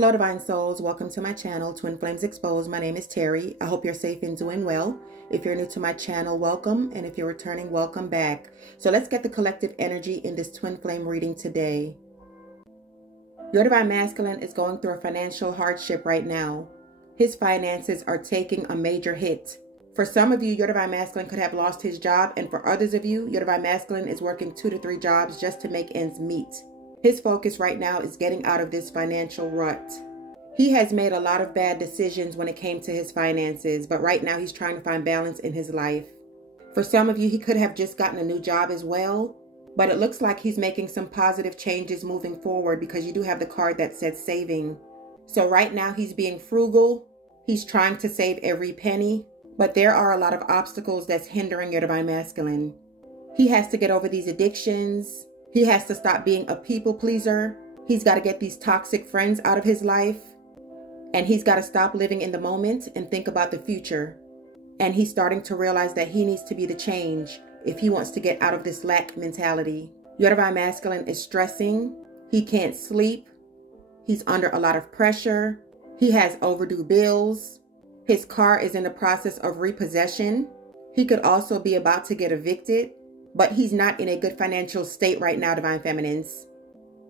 Hello Divine Souls, welcome to my channel, Twin Flames Exposed. My name is Terry. I hope you're safe and doing well. If you're new to my channel, welcome, and if you're returning, welcome back. So let's get the collective energy in this twin flame reading today. Your Divine Masculine is going through a financial hardship right now. His finances are taking a major hit. For some of you, your Divine Masculine could have lost his job, and for others of you, your Divine Masculine is working 2 to 3 jobs just to make ends meet. His focus right now is getting out of this financial rut. He has made a lot of bad decisions when it came to his finances, but right now he's trying to find balance in his life. For some of you, he could have just gotten a new job as well, but it looks like he's making some positive changes moving forward because you do have the card that says saving. So right now he's being frugal. He's trying to save every penny, but there are a lot of obstacles that's hindering your Divine Masculine. He has to get over these addictions. He has to stop being a people pleaser. He's got to get these toxic friends out of his life. And he's got to stop living in the moment and think about the future. And he's starting to realize that he needs to be the change if he wants to get out of this lack mentality. Your Divine Masculine is stressing. He can't sleep. He's under a lot of pressure. He has overdue bills. His car is in the process of repossession. He could also be about to get evicted. But he's not in a good financial state right now, Divine Feminines.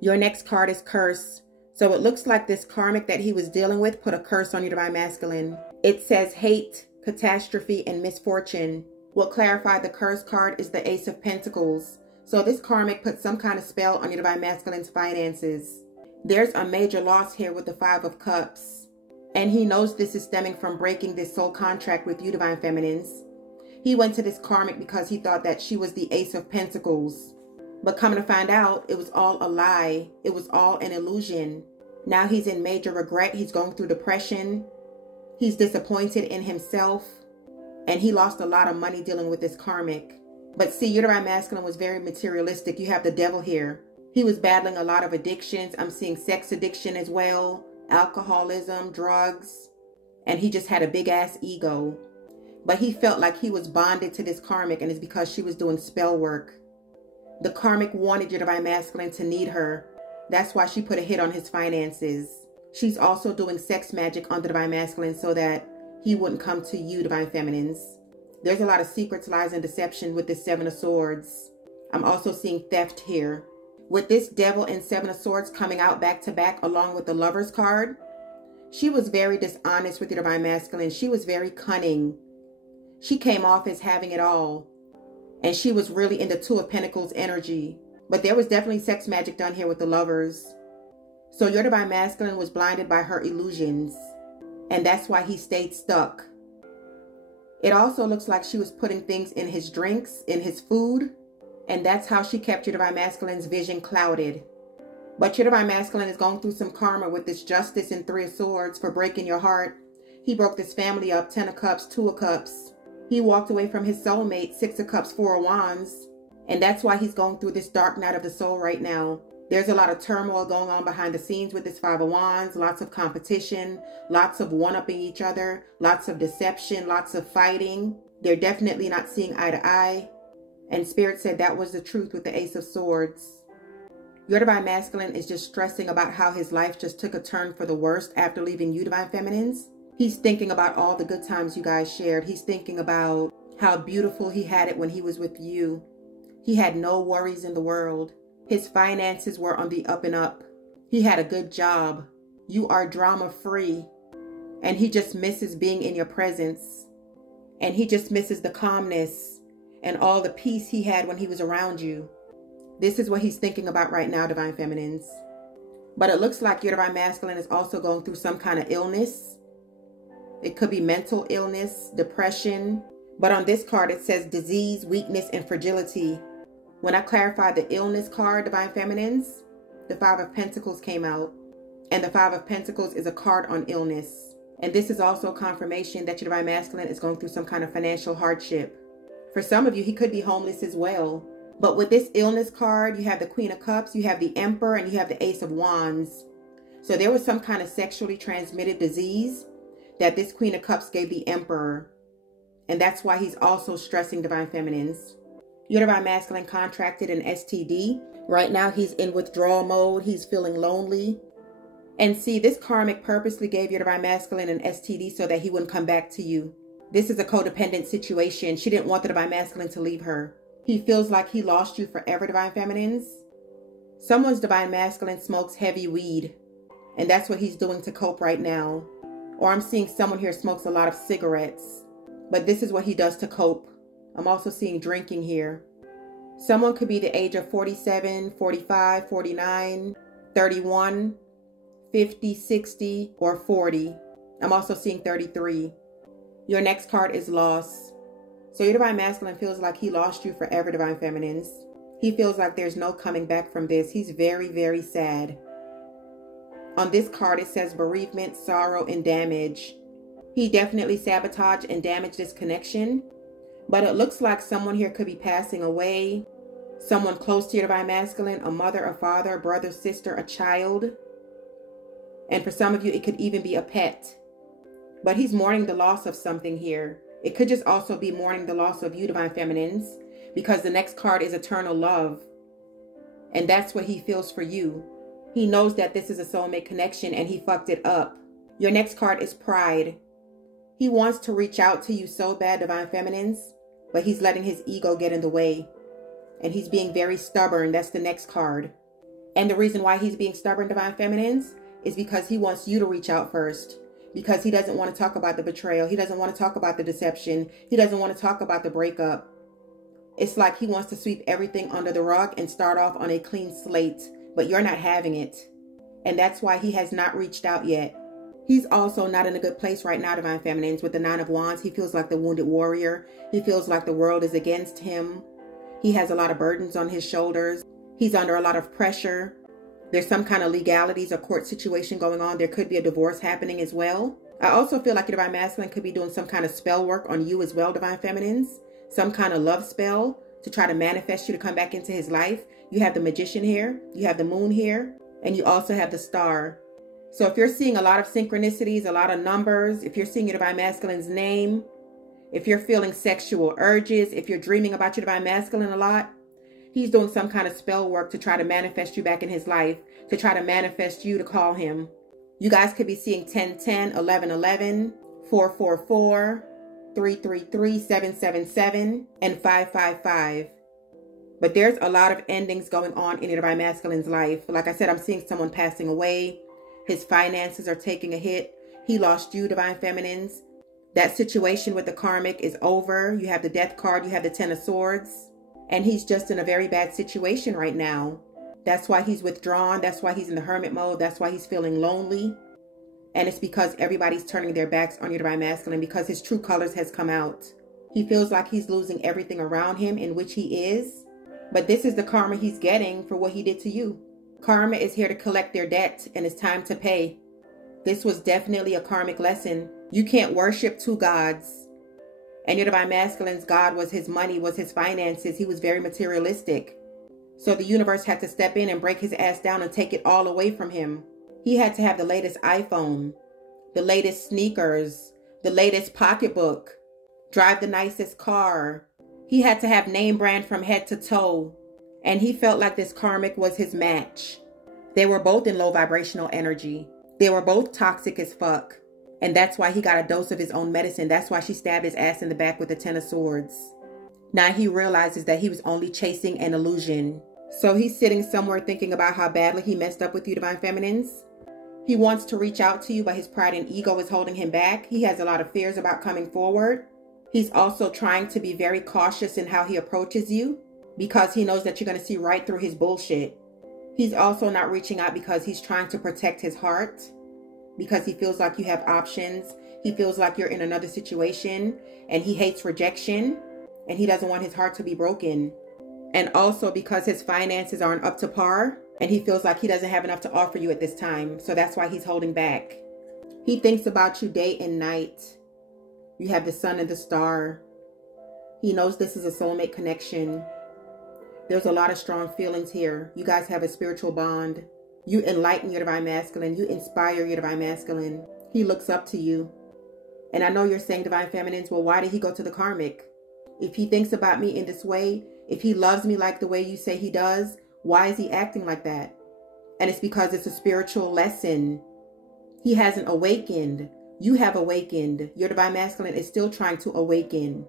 Your next card is curse. So it looks like this karmic that he was dealing with put a curse on your Divine Masculine. It says hate, catastrophe, and misfortune. What clarified the curse card is the Ace of Pentacles. So this karmic put some kind of spell on your Divine Masculine's finances. There's a major loss here with the 5 of Cups. And he knows this is stemming from breaking this soul contract with you, Divine Feminines. He went to this karmic because he thought that she was the Ace of Pentacles. But coming to find out, it was all a lie. It was all an illusion. Now he's in major regret. He's going through depression. He's disappointed in himself. And he lost a lot of money dealing with this karmic. But see, your Divine Masculine was very materialistic. You have the devil here. He was battling a lot of addictions. I'm seeing sex addiction as well. Alcoholism, drugs. And he just had a big ass ego. But he felt like he was bonded to this karmic, and it's because she was doing spell work. The karmic wanted your Divine Masculine to need her. That's why she put a hit on his finances. She's also doing sex magic on the Divine Masculine so that he wouldn't come to you, Divine Feminines. There's a lot of secrets, lies, and deception with this 7 of Swords. I'm also seeing theft here. With this Devil and 7 of Swords coming out back to back along with the Lover's card, she was very dishonest with your Divine Masculine. She was very cunning. She came off as having it all. And she was really in the 2 of Pentacles energy. But there was definitely sex magic done here with the Lovers. So your Divine Masculine was blinded by her illusions. And that's why he stayed stuck. It also looks like she was putting things in his drinks, in his food. And that's how she kept your Divine Masculine's vision clouded. But your Divine Masculine is going through some karma with this Justice and 3 of Swords for breaking your heart. He broke this family up, 10 of Cups, 2 of Cups. He walked away from his soulmate, 6 of Cups, 4 of Wands. And that's why he's going through this dark night of the soul right now. There's a lot of turmoil going on behind the scenes with this 5 of Wands. Lots of competition, lots of one-upping each other, lots of deception, lots of fighting. They're definitely not seeing eye to eye. And Spirit said that was the truth with the Ace of Swords. Your Divine Masculine is just stressing about how his life just took a turn for the worst after leaving you, Divine Feminines. He's thinking about all the good times you guys shared. He's thinking about how beautiful he had it when he was with you. He had no worries in the world. His finances were on the up and up. He had a good job. You are drama free. And he just misses being in your presence. And he just misses the calmness and all the peace he had when he was around you. This is what he's thinking about right now, Divine Feminines. But it looks like your Divine Masculine is also going through some kind of illness. It could be mental illness, depression. But on this card, it says disease, weakness, and fragility. When I clarified the illness card, Divine Feminines, the 5 of Pentacles came out. And the 5 of Pentacles is a card on illness. And this is also confirmation that your Divine Masculine is going through some kind of financial hardship. For some of you, he could be homeless as well. But with this illness card, you have the Queen of Cups, you have the Emperor, and you have the Ace of Wands. So there was some kind of sexually transmitted disease that this Queen of Cups gave the Emperor. And that's why he's also stressing, Divine Feminines. Your Divine Masculine contracted an STD. Right now he's in withdrawal mode. He's feeling lonely. And see, this karmic purposely gave your divine masculine an STD so that he wouldn't come back to you. This is a codependent situation. She didn't want the divine masculine to leave her. He feels like he lost you forever, divine feminines. Someone's divine masculine smokes heavy weed, and that's what he's doing to cope right now. Or I'm seeing someone here smokes a lot of cigarettes, but this is what he does to cope. I'm also seeing drinking here. Someone could be the age of 47, 45, 49, 31, 50, 60, or 40. I'm also seeing 33. Your next card is loss. So your divine masculine feels like he lost you forever, divine feminines. He feels like there's no coming back from this. He's very, very sad. On this card, it says bereavement, sorrow, and damage. He definitely sabotaged and damaged this connection. But it looks like someone here could be passing away. Someone close to your divine masculine, a mother, a father, a brother, sister, a child. And for some of you, it could even be a pet. But he's mourning the loss of something here. It could just also be mourning the loss of you, divine feminines, because the next card is eternal love. And that's what he feels for you. He knows that this is a soulmate connection and he fucked it up. Your next card is pride. He wants to reach out to you so bad, divine feminines, but he's letting his ego get in the way. And he's being very stubborn. That's the next card. And the reason why he's being stubborn, divine feminines, is because he wants you to reach out first. Because he doesn't want to talk about the betrayal. He doesn't want to talk about the deception. He doesn't want to talk about the breakup. It's like he wants to sweep everything under the rug and start off on a clean slate. But you're not having it. And that's why he has not reached out yet. He's also not in a good place right now, divine feminines. With the 9 of Wands, he feels like the wounded warrior. He feels like the world is against him. He has a lot of burdens on his shoulders. He's under a lot of pressure. There's some kind of legalities or court situation going on. There could be a divorce happening as well. I also feel like your divine masculine could be doing some kind of spell work on you as well, divine feminines. Some kind of love spell to try to manifest you to come back into his life. You have the magician here. You have the moon here. And you also have the star. So if you're seeing a lot of synchronicities, a lot of numbers, if you're seeing your divine masculine's name, if you're feeling sexual urges, if you're dreaming about your divine masculine a lot, he's doing some kind of spell work to try to manifest you back in his life, to try to manifest you to call him. You guys could be seeing 1010, 1111, 444, 333, 777, and 555. But there's a lot of endings going on in your divine masculine's life. Like I said, I'm seeing someone passing away. His finances are taking a hit. He lost you, divine feminines. That situation with the karmic is over. You have the death card. You have the 10 of swords. And he's just in a very bad situation right now. That's why he's withdrawn. That's why he's in the hermit mode. That's why he's feeling lonely. And it's because everybody's turning their backs on your divine masculine because his true colors has come out. He feels like he's losing everything around him, in which he is. But this is the karma he's getting for what he did to you. Karma is here to collect their debt, and it's time to pay. This was definitely a karmic lesson. You can't worship two gods. And your divine masculine's God was his money, was his finances. He was very materialistic. So the universe had to step in and break his ass down and take it all away from him. He had to have the latest iPhone, the latest sneakers, the latest pocketbook, drive the nicest car. He had to have name brand from head to toe. And he felt like this karmic was his match. They were both in low vibrational energy. They were both toxic as fuck. And that's why he got a dose of his own medicine. That's why she stabbed his ass in the back with the 10 of swords. Now he realizes that he was only chasing an illusion. So he's sitting somewhere thinking about how badly he messed up with you, divine feminines. He wants to reach out to you, but his pride and ego is holding him back. He has a lot of fears about coming forward. He's also trying to be very cautious in how he approaches you because he knows that you're going to see right through his bullshit. He's also not reaching out because he's trying to protect his heart, because he feels like you have options. He feels like you're in another situation, and he hates rejection, and he doesn't want his heart to be broken. And also because his finances aren't up to par, and he feels like he doesn't have enough to offer you at this time. So that's why he's holding back. He thinks about you day and night. You have the sun and the star. He knows this is a soulmate connection. There's a lot of strong feelings here. You guys have a spiritual bond. You enlighten your divine masculine. You inspire your divine masculine. He looks up to you. And I know you're saying, divine feminines, well, why did he go to the karmic? If he thinks about me in this way, if he loves me like the way you say he does, why is he acting like that? And it's because it's a spiritual lesson. He hasn't awakened. You have awakened. Your divine masculine is still trying to awaken.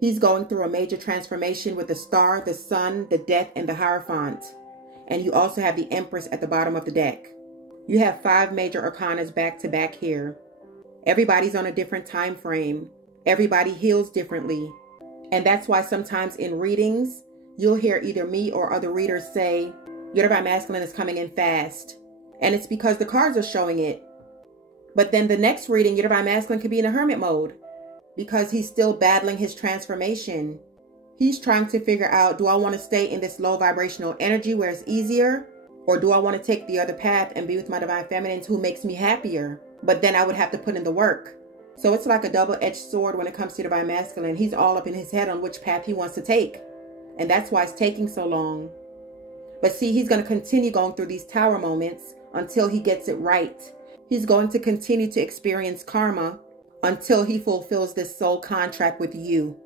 He's going through a major transformation with the star, the sun, the death, and the Hierophant. And you also have the Empress at the bottom of the deck. You have 5 major arcanas back to back here. Everybody's on a different time frame. Everybody heals differently. And that's why sometimes in readings, you'll hear either me or other readers say, your divine masculine is coming in fast. And it's because the cards are showing it. But then the next reading, your divine masculine could be in a hermit mode because he's still battling his transformation. He's trying to figure out, do I want to stay in this low vibrational energy where it's easier? Or do I want to take the other path and be with my divine feminines who makes me happier? But then I would have to put in the work. So it's like a double-edged sword when it comes to divine masculine. He's all up in his head on which path he wants to take. And that's why it's taking so long. But see, he's going to continue going through these tower moments until he gets it right. He's going to continue to experience karma until he fulfills this soul contract with you.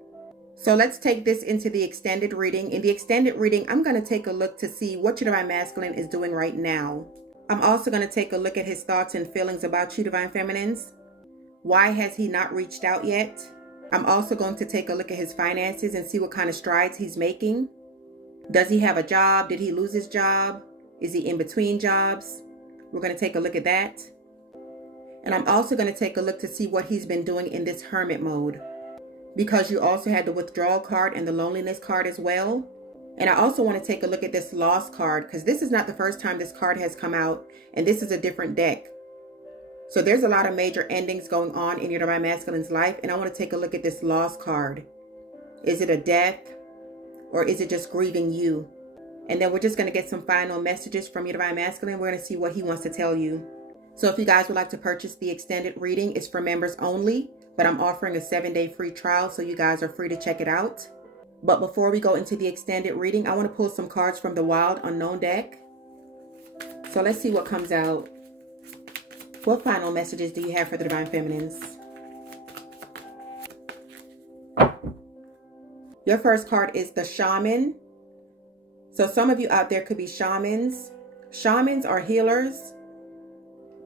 So let's take this into the extended reading. In the extended reading, I'm going to take a look to see what your divine masculine is doing right now. I'm also going to take a look at his thoughts and feelings about you, divine feminines. Why has he not reached out yet? I'm also going to take a look at his finances and see what kind of strides he's making. Does he have a job? Did he lose his job? Is he in between jobs? We're going to take a look at that. And I'm also going to take a look to see what he's been doing in this hermit mode. Because you also had the withdrawal card and the loneliness card as well. And I also want to take a look at this lost card because this is not the first time this card has come out. And this is a different deck. So there's a lot of major endings going on in your divine masculine's life. And I want to take a look at this lost card. Is it a death? Or is it just grieving you? And then we're just going to get some final messages from your divine masculine. We're going to see what he wants to tell you. So if you guys would like to purchase the extended reading, it's for members only. But I'm offering a 7-day free trial, so you guys are free to check it out. But before we go into the extended reading, I want to pull some cards from the Wild Unknown deck. So let's see what comes out. What final messages do you have for the divine feminines? Your first card is the Shaman. So some of you out there could be shamans. Shamans are healers.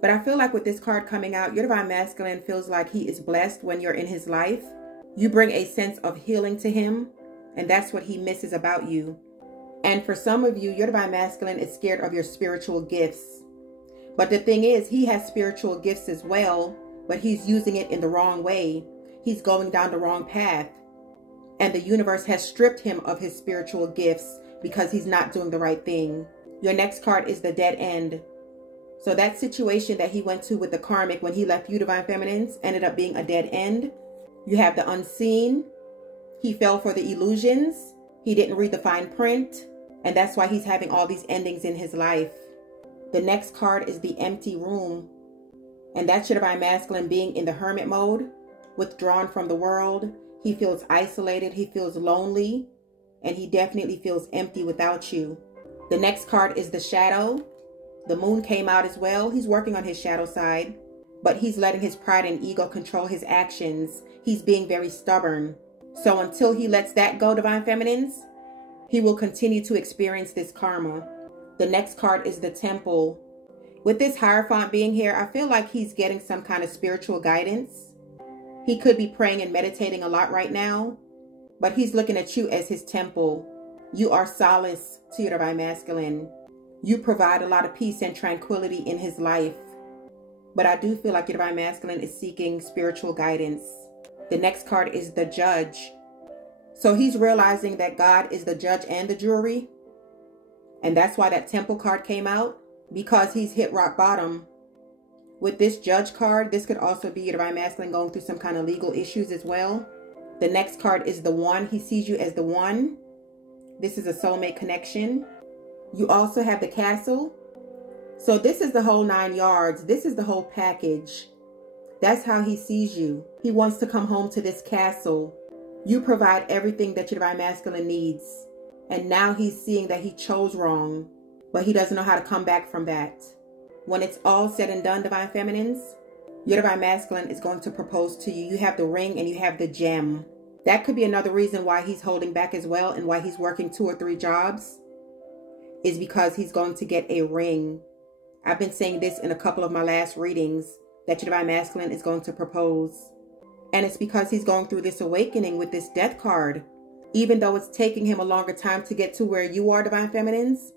But I feel like with this card coming out, your divine masculine feels like he is blessed when you're in his life. You bring a sense of healing to him, and that's what he misses about you. And for some of you, your divine masculine is scared of your spiritual gifts. But the thing is, he has spiritual gifts as well, but he's using it in the wrong way. He's going down the wrong path. And the universe has stripped him of his spiritual gifts because he's not doing the right thing. Your next card is the Dead End. So that situation that he went to with the Karmic when he left you, divine feminines, ended up being a dead end. You have the Unseen. He fell for the illusions. He didn't read the fine print. And that's why he's having all these endings in his life. The next card is the Empty Room. And that's your divine masculine being in the hermit mode, withdrawn from the world. He feels isolated. He feels lonely. And he definitely feels empty without you. The next card is the Shadow. The Moon came out as well. He's working on his shadow side, but he's letting his pride and ego control his actions. He's being very stubborn. So until he lets that go, divine feminines, he will continue to experience this karma. The next card is the Temple. With this Hierophant being here, I feel like he's getting some kind of spiritual guidance. He could be praying and meditating a lot right now, but he's looking at you as his temple. You are solace to your divine masculine. You provide a lot of peace and tranquility in his life. But I do feel like your divine masculine is seeking spiritual guidance. The next card is the Judge. So he's realizing that God is the judge and the jury. And that's why that Temple card came out, because he's hit rock bottom. With this Judge card, this could also be your divine masculine going through some kind of legal issues as well. The next card is the One. He sees you as the one. This is a soulmate connection. You also have the Castle. So this is the whole 9 yards. This is the whole package. That's how he sees you. He wants to come home to this castle. You provide everything that your divine masculine needs. And now he's seeing that he chose wrong, but he doesn't know how to come back from that. When it's all said and done, divine feminines, your divine masculine is going to propose to you. You have the ring and you have the gem. That could be another reason why he's holding back as well and why he's working 2 or 3 jobs. Is because he's going to get a ring. I've been saying this in a couple of my last readings. that your divine masculine is going to propose. And it's because he's going through this awakening with this death card. Even though it's taking him a longer time to get to where you are, divine feminines,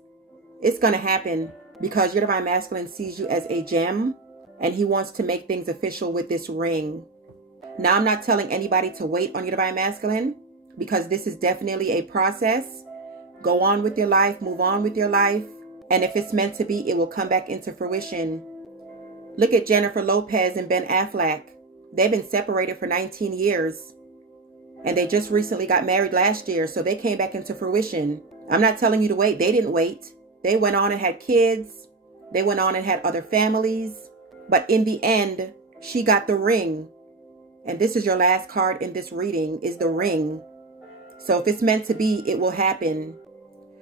it's going to happen because your divine masculine sees you as a gem and he wants to make things official with this ring. Now, I'm not telling anybody to wait on your divine masculine because this is definitely a process. Go on with your life, move on with your life. And if it's meant to be, it will come back into fruition. Look at Jennifer Lopez and Ben Affleck. They've been separated for 19 years. And they just recently got married last year, so they came back into fruition. I'm not telling you to wait. They didn't wait. They went on and had kids. They went on and had other families. But in the end, she got the ring. And this is your last card in this reading, is the ring. So if it's meant to be, it will happen.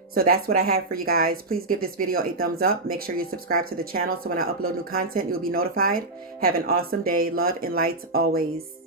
So that's what I have for you guys. Please give this video a thumbs up. Make sure you subscribe to the channel so when I upload new content, you'll be notified. Have an awesome day. Love and light always.